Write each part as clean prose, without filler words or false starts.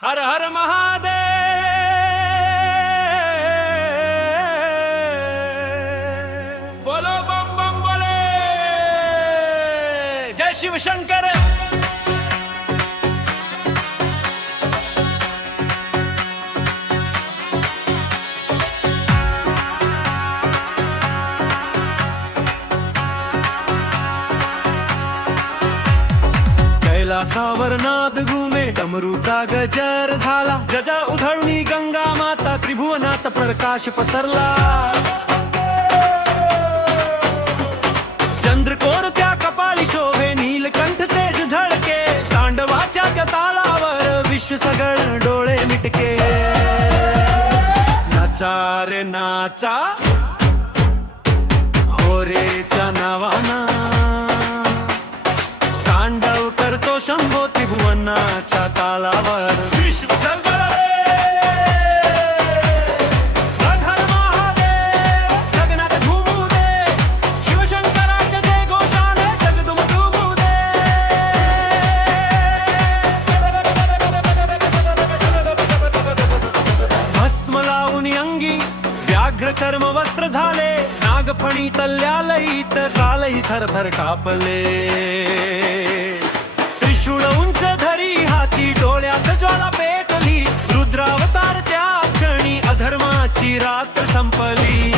हर हर महादेव। बोलो बम बम बोले, जय शिव शंकर। कैलासावर नाद घुमे, डमरूचा गजर झाला, जजा उधळणी गंगा माता, त्रिभुवनात प्रकाश पसरला। चंद्रकोर त्या कपाळी शोभे, नीलकंठ तेज झळके, तांडवाच्या त्या तालावर विश्व सगळ डोळे मिटके। नाचा रे नाचा, होरेच्या नावाना तांडव करतो शंभो त्रिभुवनाच्या तालावर। विश्व सगळे हर हर महादेव, गगनात घुमू दे, शिवशंकराच्या जय घोषाने जगदुम दे। भस्म लावून अंगी व्याघ्र चर्म वस्त्र झाले, नागफणी तल्यालईत कालही थरथर कापले। त्रिशूळ उंच धरी हाती, डोळ्यात ज्वाला पेटली, रुद्रावतार त्या क्षणी अधर्माची रात्र संपली।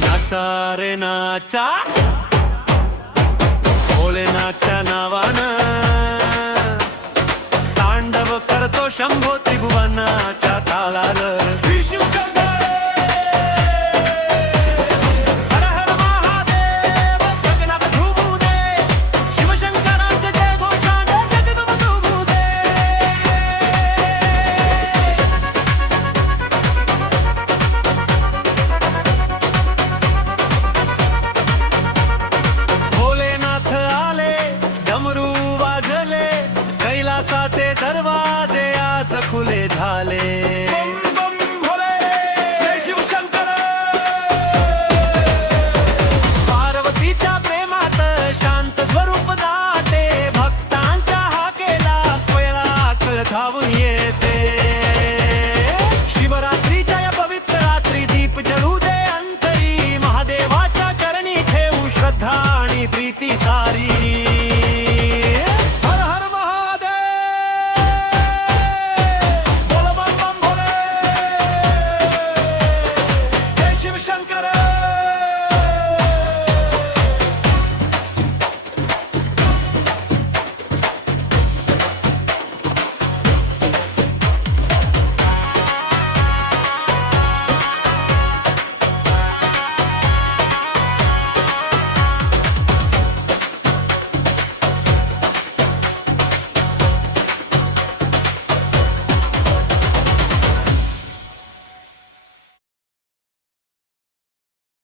नाचा रे नाचा, भोलेनाथच्या नावानं तांडव करतो शंभो त्रिभुवनाच्या तालावर।